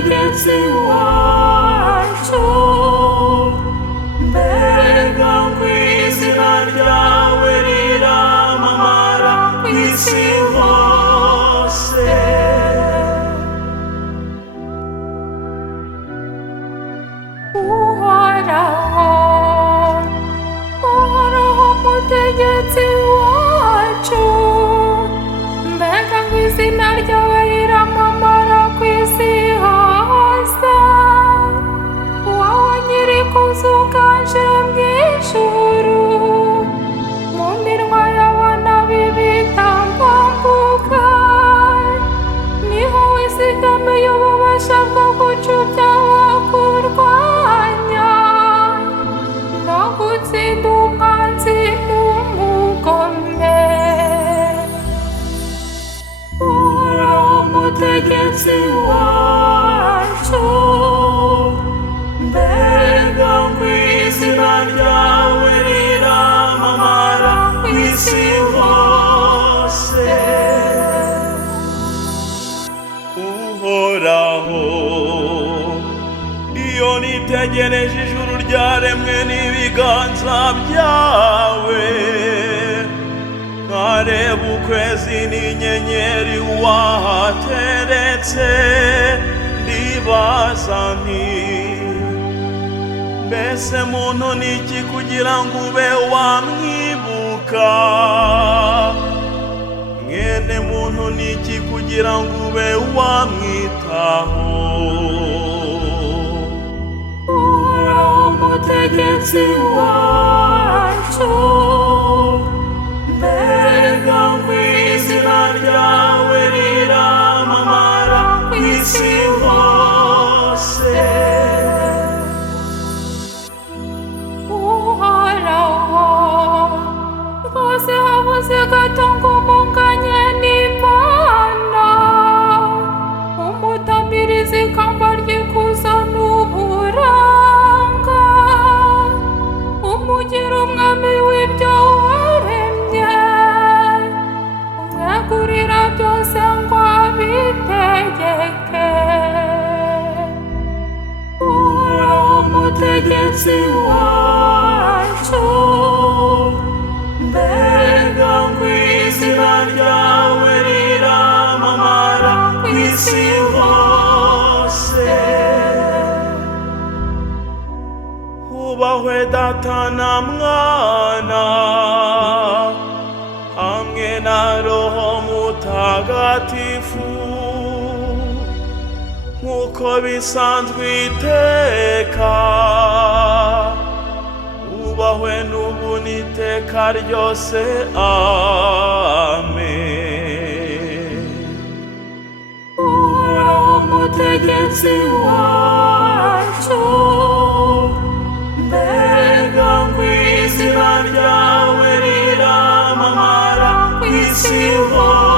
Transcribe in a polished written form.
umutegetsi wacu, mbega ngo izina ryawe riramamara ku isi hose. Uhoraho umutegetsi wacu, mbega ngo izina ryawe riramamara ku isi hose. Wowe nyir'ikuzo uganje mu ijuru, mu minwa y'abana b'ibitambambuga niho wizigamiye ububasha bwo gucubya abakurwanya no gutsinda umwanzi n'umugome. Uhoraho umutegetsi wacu, mbega ngo izina ryawe riramamara ku isi hose. Uhoraho, iyo nitegereje ijuru ryaremwe n'ibiganza byawe, nkareba ukwezi n'inyenyeri wahateretse, ndibaza nti mbese muntu ni iki kugira ngo ube wamwibuka? Mwene muntu ni iki kugira ngo ube wamwitaho? Uhoraho umutegetsi wacu, mbega ngo izina ryawe riramamara ku isi hose. Uhoraho, rwose habuze gato ngo umunganye n'Imana, umutamiriza ikamba ry'ikuzo n'uburanga, umugira umwami w'ibyo waremye, umwegurira byose ngo abitegeke. Uhoraho umutegetsi wacu, mbega ngo izina ryawe riramamara ku isi hose. Hubahwe Data na Mwana hamwe na Roho Mutagatifu, nk'uko bisanzwe iteka, ubahwe n'ubu n'iteka ryose. Amen. Uhoraho umutegetsi wacu, mbega ngo izina ryawe riramamara ku isi hose.